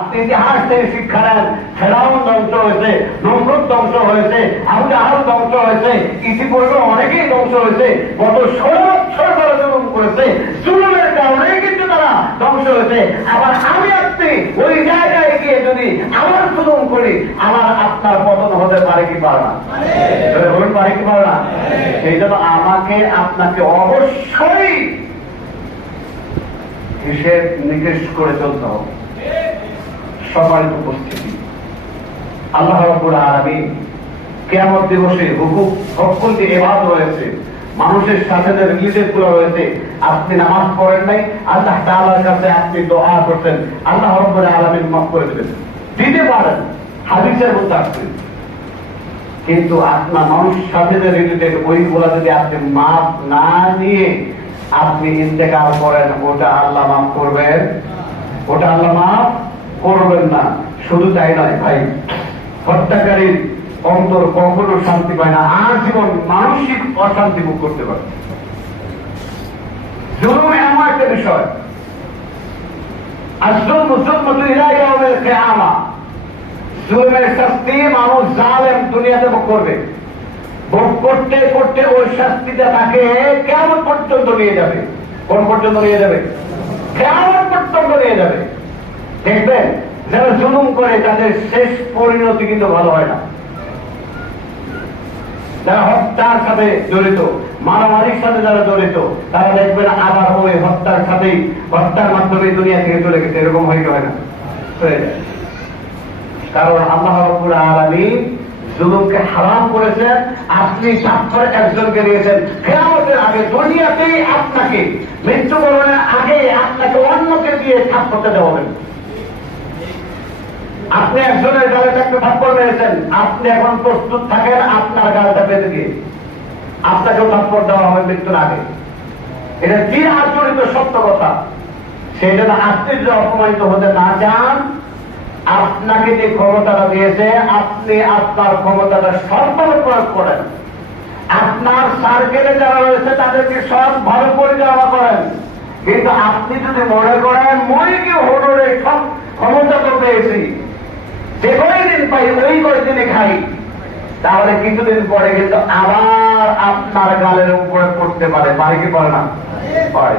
আপনি ইতিহাস থেকে শিক্ষা নেন, ফেরাউন ধ্বংস হয়েছে, নমরুদ ধ্বংস হয়েছে, আবু জাহাল ধ্বংস হয়েছে, ইতিপূর্বে অনেকেই ধ্বংস হয়েছে। গত 16 বছর তারা জুলুম করেছে, জুলুমের কারণে কিন্তু তারা ধ্বংস হয়েছে। আবার আমি আপনি ওই জায়গায় গিয়ে যদি আবার জুলুম করি, আমার আপনার পতন হতে পারে কি পারে না? পারে কি পারে না? সেই জন্য আমাকে আপনাকে অবশ্যই হিসেব নিকেশ করে চলতে হবে। সম্মানিত উপস্থিতি, আল্লাহ রাব্বুল আলামিন কিয়ামত দিবসে হুকুম দিয়ে ইবাদত রয়েছে, মানুষের সাথে যে রিলেশন গুলো রয়েছে। আপনি নামাজ পড়েন নাই, আল্লাহ তাআলার কাছে আপনি দোয়া করতেন, আল্লাহ রাব্বুল আলামিন মাফ করে দিবেন, দিতে পারেন, হাদিসের মধ্যে আছে। কিন্তু আপনার মানুষের সাথে যে রিলেটেড ওইগুলা যদি আপনি মাফ না নিয়ে আপনি ইন্তেকাল করেন, ওটা আল্লাহ মাফ করবেন? ওটা আল্লাহ মাফ করবেন না। শুধু তাই নয় ভাই, হত্যাকারীর অন্তর কখনো শান্তি পায় না, আজীবন মানসিক অশান্তি ভোগ করতে পারে। জুলুম এমন একটা বিষয়, জুলুমের শাস্তি মানুষ জালেম দুনিয়াতে ভোগ করবে, ভোগ করতে করতে ওই শাস্তিটা তাকে কেমন পর্যন্ত নিয়ে যাবে। কোন পর্যন্ত নিয়ে যাবে? কেমন পর্যন্ত নিয়ে যাবে। দেখবেন যারা জুলুম করে তাদের শেষ পরিণতি কিন্তু ভালো হয় না। যারা হত্যার সাথে জড়িত, মারামারির সাথে যারা জড়িত, তারা দেখবেন আবার ওই হত্যার সাথেই, হত্যার মাধ্যমে দুনিয়া থেকে চলে গেছে। এরকম হয় না? কারণ আল্লাহ রাব্বুল আলামিন জুলুমকে হারাম করেছেন। আপনি তারপরে একজনকে নিয়েছেন, কিয়ামতের আগে দুনিয়াতেই আপনাকে, মৃত্যুবরণের আগে আপনাকে অন্যকে দিয়ে থাপ্পড় দেওয়া হবে। আপনি একজনের গালে একটা থাপ্পড় মেরেছেন, আপনি এখন প্রস্তুত থাকেন আপনার গালটা বেঁধে দিয়ে আপনাকেও থাপ্পড় দেওয়া হবে মৃত্যুর আগে। এটা কি আচরিত সত্য কথা। সেই জন্য আপনি যদি অপমানিত হতে না চান, আপনাকে যে ক্ষমতাটা দিয়েছে আপনি আপনার ক্ষমতাটা সর্বদা প্রয়োগ করেন। আপনার সার্কেলে যারা রয়েছে তাদেরকে সব ভালো পরিচালনা করেন। কিন্তু আপনি যদি মনে করেন মই কি হলো রে, সব ক্ষমতা তো পেয়েছি, যে কয়দিন পাই ওই কয়দিনে খাই, তাহলে কিছুদিন পরে কিন্তু আবার আপনার গালের উপরে পড়তে পারে। পারে কি পারে না? পারে।